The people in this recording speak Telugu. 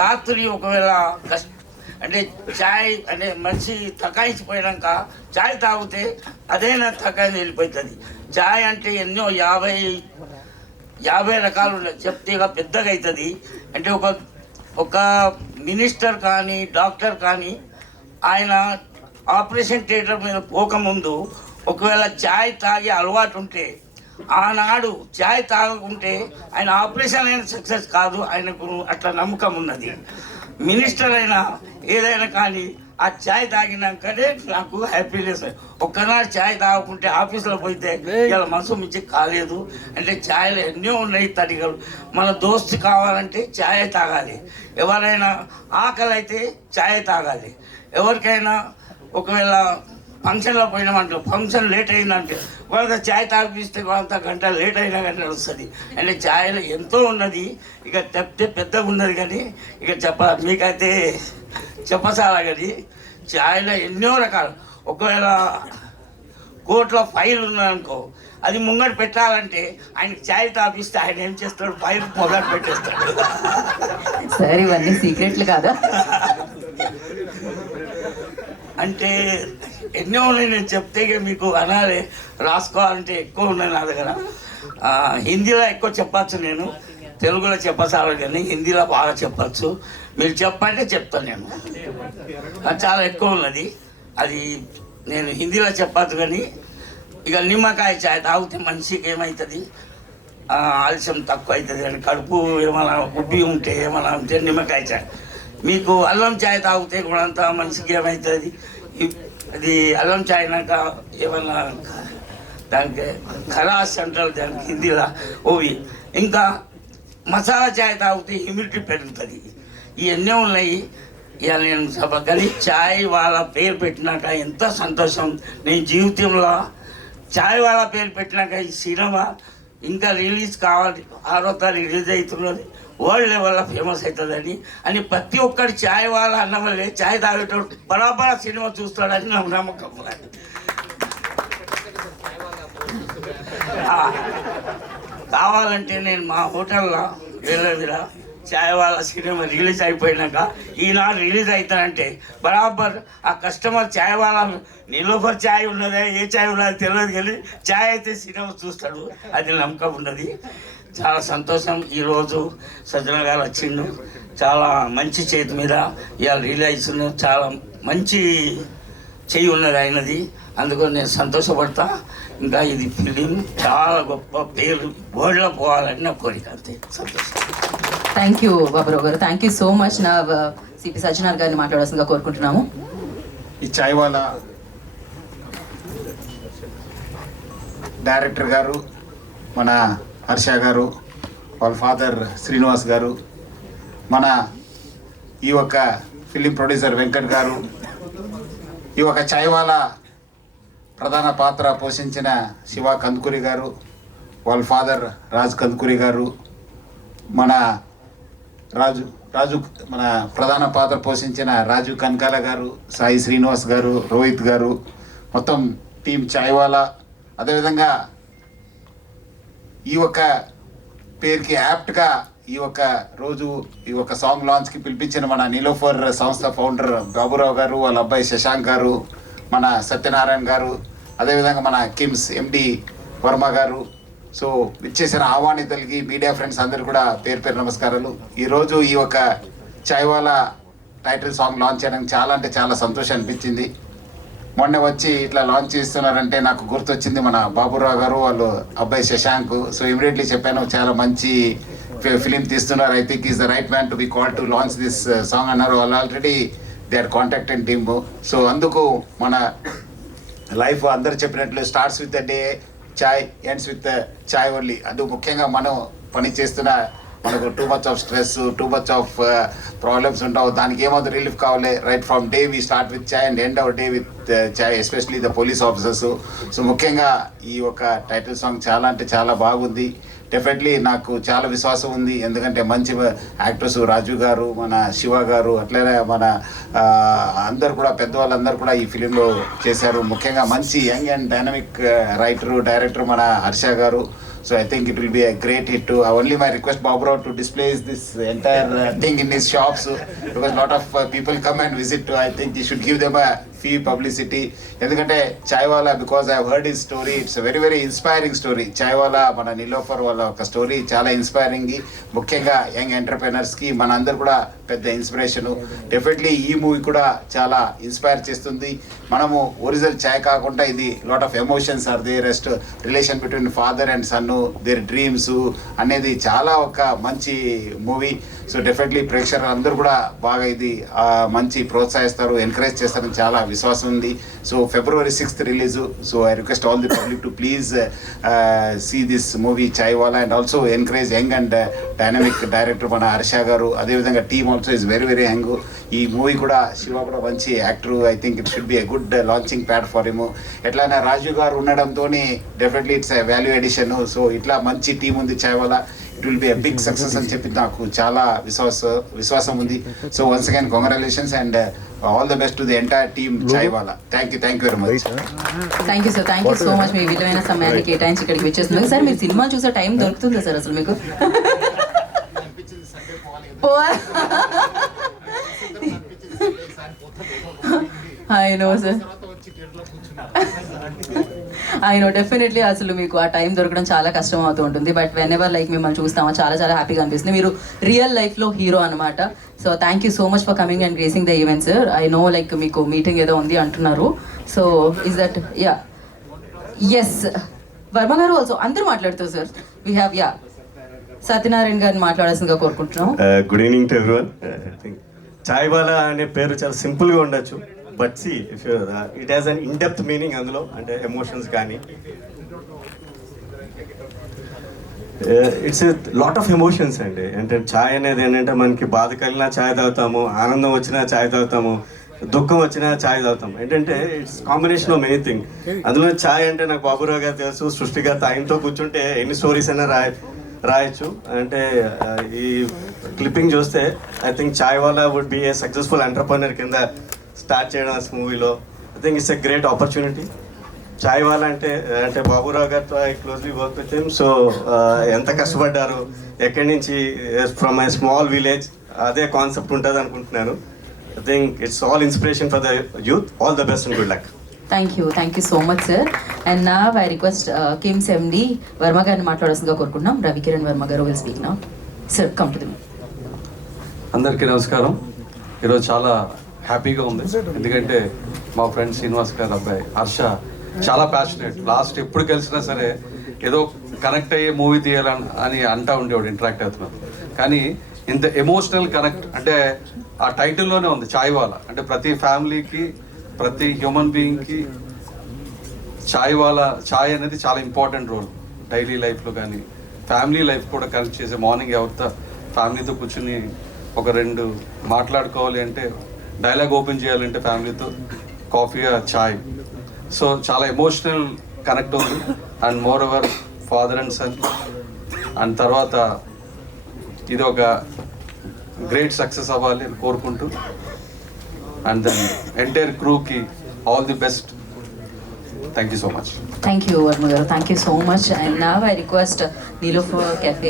రాత్రి ఒకవేళ అంటే చాయ్ అంటే మనిషి తకాయించిపోయాక చాయ్ తాగితే అదైనా తకాయి వెళ్ళిపోతుంది. చాయ్ అంటే ఎన్నో 50 రకాలు చెప్తే పెద్దగా అవుతుంది. అంటే ఒక మినిస్టర్ కానీ డాక్టర్ కానీ ఆయన ఆపరేషన్ థియేటర్ మీద పోకముందు ఒకవేళ చాయ్ తాగే అలవాటు ఉంటే, ఆనాడు చాయ్ తాగకుంటే ఆయన ఆపరేషన్ అయిన సక్సెస్ కాదు. ఆయనకు అట్లా నమ్మకం ఉన్నది. మినిస్టర్ అయినా ఏదైనా కానీ ఆ చాయ్ తాగినాకనే నాకు హ్యాపీనెస్. ఒక్కనాడు చాయ్ తాగకుంటే ఆఫీసులో పోతే ఇలా మనసు మించి కాలేదు. అంటే చాయ్లో ఎన్నో ఉన్నాయి తడిగలు. మన దోస్తు కావాలంటే చాయ్ తాగాలి. ఎవరైనా ఆకలి అయితే చాయ్ తాగాలి. ఎవరికైనా ఒకవేళ ఫంక్షన్లో పోయినామంటే ఫంక్షన్ లేట్ అయిందంటే వాళ్ళ చాయ్ తాగిపిస్తే వాళ్ళంత గంట లేట్ అయినా కానీ వస్తుంది. అంటే చాయ్లో ఎంతో ఉన్నది. ఇక చెప్తే పెద్దగా ఉన్నది కానీ ఇక మీకైతే చెప్పసాలా. కానీ చాయ్లో ఎన్నో రకాలు. ఒకవేళ కోర్టులో ఫైల్ ఉన్నదనుకో, అది ముంగట పెట్టాలంటే ఆయనకి చాయ్ తాపిస్తే ఆయన ఏం చేస్తాడు, ఫైల్ మొదలు పెట్టేస్తాడు. సార్ ఇవన్నీ సీక్రెట్లు కాదా? అంటే ఎన్నో ఉన్నాయి. నేను చెప్తే మీకు అనాలి, రాసుకోవాలంటే ఎక్కువ ఉన్నాయి నా దగ్గర. హిందీలో ఎక్కువ చెప్పచ్చు, నేను తెలుగులో చెప్పసాలి కానీ హిందీలో బాగా చెప్పచ్చు. మీరు చెప్పంటే చెప్తాను నేను. చాలా ఎక్కువ ఉన్నది. అది నేను హిందీలో చెప్పచ్చు. కానీ ఇక నిమ్మకాయ చాయ్ తాగితే మనిషికి ఏమవుతుంది, ఆలస్యం తక్కువ అవుతుంది. కానీ కడుపు ఏమైనా ఉబ్బి ఉంటే ఏమైనా ఉంటే నిమ్మకాయ చాయ్. మీకు అల్లం చాయ్ తాగితే కూడా అంతా మనిషికి ఏమవుతుంది, అది అల్లం చాయ్ అయినాక ఏమన్నా దానికి ఖరాస్ అంటారు దానికి హిందీలో ఓవి. ఇంకా మసాలా చాయ్ తాగితే హ్యూమిడిటీ పెరుగుతుంది. ఇవన్నీ ఉన్నాయి. ఇక నేను కానీ చాయ్ వాళ్ళ పేరు పెట్టినాక ఎంత సంతోషం. నేను జీవితంలో చాయ్ వాళ్ళ పేరు పెట్టినాక ఈ సినిమా ఇంకా రిలీజ్ కావాలి, 6వ తారీఖు రిలీజ్ అవుతున్నది, వరల్డ్ లెవెల్లో ఫేమస్ అవుతుందని అని ప్రతి ఒక్కటి చాయ్ వాళ్ళ అన్న వల్లే చాయ్ తాగేటోడు బరాబరా సినిమా చూస్తాడని నాకు నమ్మకం. కావాలంటే నేను మా హోటల్లో వెళ్ళదురా చాయ్ వాళ్ళ సినిమా రిలీజ్ అయిపోయినాక ఈనాడు రిలీజ్ అవుతానంటే బరాబర్ ఆ కస్టమర్ చాయ్ వాళ్ళ నిలోఫర్ చాయ్ ఉన్నదా ఏ చాయ్ ఉన్నదో తెలియదు కానీ చాయ్ అయితే సినిమా చూస్తాడు, అది నమ్మకం ఉన్నది. చాలా సంతోషం. ఈరోజు సజ్జన గారు వచ్చిండు, చాలా మంచి చేతి మీద ఇవాళ రిలీజ్ చాలా మంచి చెయ్యి ఉన్నది ఆయనది. అందుకని నేను సంతోషపడతా. ఇంకా ఇది ఫిలిం చాలా గొప్ప పేరు బోర్డులో పోవాలని నా కోరిక. అంతే, సంతోషం. థ్యాంక్ యూ బాబురావు గారు, థ్యాంక్ యూ సో మచ్. నా సిపి సజ్జనార్ గారిని మాట్లాడాల్సిందిగా కోరుకుంటున్నాము. ఈ చాయ్ వాళ్ళ డైరెక్టర్ గారు మన హర్ష గారు, వాళ్ళ ఫాదర్ శ్రీనివాస్ గారు, మన ఈ యొక్క ఫిలిం ప్రొడ్యూసర్ వెంకట్ గారు, ఈ యొక్క చాయ్ వాళ్ళ ప్రధాన పాత్ర పోషించిన శివ కందుకూరి గారు, వాళ్ళ ఫాదర్ రాజ్ కందుకూరి గారు, మన రాజు మన ప్రధాన పాత్ర పోషించిన రాజు కనకాల గారు, సాయి శ్రీనివాస్ గారు, రోహిత్ గారు, మొత్తం టీం చాయ్ వాళ్ళ. అదేవిధంగా ఈ ఒక్క పేరుకి యాప్ట్గా ఈ ఒక్క రోజు ఈ ఒక్క సాంగ్ లాంచ్కి పిలిపించిన మన నీలోఫర్ సంస్థ ఫౌండర్ బాబురావు గారు, వాళ్ళ అబ్బాయి శశాంక్ గారు, మన సత్యనారాయణ గారు, అదేవిధంగా మన కిమ్స్ ఎండి వర్మ గారు. సో ఇచ్చేసిన ఆహ్వానితులకి మీడియా ఫ్రెండ్స్ అందరు కూడా పేరు పేరు నమస్కారాలు. ఈరోజు ఈ యొక్క చాయ్ వాళ్ళ టైటిల్ సాంగ్ లాంచ్ చేయడానికి చాలా అంటే చాలా సంతోషం అనిపించింది. మొన్న వచ్చి ఇట్లా లాంచ్ చేస్తున్నారంటే నాకు గుర్తొచ్చింది మన బాబురావు గారు, వాళ్ళు అబ్బాయి శశాంక్. సో ఇమీడియట్లీ చెప్పాను, చాలా మంచి ఫిలిం తీస్తున్నారు, I think is the right man to be call to launch this song అన్నారు. వాళ్ళు already they are contacted team. So అందుకు మన లైఫ్ అందరు చెప్పినట్లు starts with the day chai, ends with chai only. అది ముఖ్యంగా మనం పని చేస్తున్న మనకు too much of stress, too much of problems ఉంటావు, దానికి ఏమవుతుంది రిలీఫ్ కావాలి. Right from day we start with chai and end our day with chai, especially the police officers. So ముఖ్యంగా ఈ ఒక టైటిల్ సాంగ్ చాలా అంటే చాలా బాగుంది. డెఫినెట్లీ నాకు చాలా విశ్వాసం ఉంది, ఎందుకంటే మంచి యాక్టర్స్ రాజు గారు, మన శివ గారు, అట్లనే మన అందరు కూడా పెద్దవాళ్ళందరూ కూడా ఈ ఫిలింలో చేశారు. ముఖ్యంగా మంచి young and dynamic writer director మన హర్ష గారు. So I think it will be a great hit too. Only my request Bob Rao to display this entire thing in his shops, because lot of people come and visit too. I think he should give them a free publicity. ఎందుకంటే Chaiwala, because I heard his story, it's very very inspiring story. Chaiwala మన నిలోఫర్ వాళ్ళ ఒక స్టోరీ చాలా ఇన్స్పైరింగ్, ముఖ్యంగా యంగ్ ఎంటర్ప్రెనర్స్కి మన అందరు కూడా పెద్ద ఇన్స్పిరేషను. డెఫినెట్లీ ఈ మూవీ కూడా చాలా ఇన్స్పైర్ చేస్తుంది. మనము ఒరిజినల్ చాయ్ కాకుండా ఇది lot of emotions are there, rest relation between father and son, their dreams అనేది చాలా ఒక మంచి మూవీ. సో డెఫినెట్లీ ప్రేక్షకులు అందరూ కూడా బాగా ఇది మంచి ప్రోత్సహిస్తారు, ఎంకరేజ్ చేస్తారని చాలా విశ్వాసం ఉంది. So February 6th release. So I request all the public to please see this movie Chaiwala, and also encourage young and dynamic director మన హర్ష గారు. అదేవిధంగా team also is very very young. ఈ మూవీ కూడా శివ కూడా మంచి actor. I think it should be a good launching pad for him. ఎట్లయినా రాజు గారు ఉండడంతో definitely it's a value edition. So ఇట్లా మంచి టీం ఉంది chaiwala, it will be a big success అని చెప్పి నాకు చాలా విశ్వాసం ఉంది. So once again congratulations and all the best to the entire team Chaiwala. Thank you very much. Thank you sir, thank you so much. మీ విలువైన సమయాన్ని కేటాయించి ఇక్కడికి వచ్చేస్తున్నారు. సార్ మీరు సినిమా చూసే టైం దొరుకుతుందా సార్ అసలు మీకు? I know sir, I no definitely అసలు మీకు ఆ టైం దొరకడం చాలా కష్టం అవుతూ ఉంటుంది. బట్ వెన్ ఎవర్ లైక్ మిమ్మల్ని చూస్తామో చాలా చాలా హ్యాపీగా అనిపిస్తుంది. మీరు రియల్ లైఫ్లో హీరో అనమాట. So thank you so much for coming and gracing the event sir. I know like మీకు మీటింగ్ ఏదో ఉంది అంటున్నారు. So is that yeah S Varma garu also అందరూ మాట్లాడుతారు sir. We have yeah Satyanarayana గారిని మాట్లాడాల్సిందిగా కోరుకుంటున్నాం. Good evening to everyone. Chaiwala అనే పేరు చాలా సింపుల్గా ఉండొచ్చు, but see if it has an in depth meaning. అందులో అంటే ఎమోషన్స్ కానీ ఇట్స్ లాట్ ఆఫ్ ఎమోషన్స్ అండి. అంటే చాయ్ అనేది ఏంటంటే మనకి బాధ కలిగినా చాయ్ తాగుతాము, ఆనందం వచ్చినా చాయ్ తాగుతాము, దుఃఖం వచ్చినా చాయ్ తాగుతాం. ఏంటంటే it's combination of many thing. అందులో చాయ్ అంటే నాకు బాబురావు గారు తెలుసు, సృష్టి గారు, ఆయనతో కూర్చుంటే ఎన్ని స్టోరీస్ అయినా రాయొచ్చు. అంటే ఈ క్లిప్పింగ్ చూస్తే I think Chaiwala would be a successful entrepreneur కింద స్టార్ట్ చేయడం ఆ మూవీలో. I think it's a great opportunity. Chaiwala అంటే బాబురావు గారితో I closely work with him. So ఎంత కష్టపడ్డారు, ఎక్కడి నుంచి, ఫ్రమ్ ఏ స్మాల్ విలేజ్, అదే కాన్సెప్ట్ ఉంటుంది అనుకుంటున్నాను. I think it's all inspiration for the youth. All the best and good luck. Thank you so much sir. And నా ఐ రిక్వెస్ట్ కిమ్స్ ఎండి వర్మ గారిని మాట్లాడాల్సిందిగా కోరుకుంటున్నాం. రవికిరణ్ వర్మ గారు will speak now. Sir come to the. అందరికీ నమస్కారం. ఈరోజు చాలా హ్యాపీగా ఉంది, ఎందుకంటే మా ఫ్రెండ్ శ్రీనివాస్ గారు అబ్బాయి హర్ష చాలా ప్యాషనేట్. లాస్ట్ ఎప్పుడు కలిసినా సరే ఏదో కనెక్ట్ అయ్యే మూవీ తీయాలని అని అంటా ఉండేవాడు, ఇంటరాక్ట్ అవుతున్నాడు. కానీ ఇంత ఎమోషనల్ కనెక్ట్ అంటే ఆ టైటిల్లోనే ఉంది చాయ్వాలా. అంటే ప్రతి ఫ్యామిలీకి, ప్రతి హ్యూమన్ బీయింగ్కి చాయ్ అనేది చాలా ఇంపార్టెంట్ రోల్ డైలీ లైఫ్లో, కానీ ఫ్యామిలీ లైఫ్ కూడా కనెక్ట్ చేసే. మార్నింగ్ ఎవరితో ఫ్యామిలీతో కూర్చుని ఒక 2 మాట్లాడుకోవాలి అంటే, డైలాగ్ ఓపెన్ చేయాలంటే ఫ్యామిలీతో కాఫీ చాయ్. సో చాలా ఎమోషనల్ కనెక్ట్ ఉంది. And more over father and son. And తర్వాత ఇది ఒక గ్రేట్ సక్సెస్ అవ్వాలి అని కోరుకుంటూ, అండ్ దెన్ ఎంటైర్ క్రూకి all the best. Thank you so much. Thank you Varma garu, thank you so much. And నా ఐ రిక్వెస్ట్ నీలోఫర్ కెఫే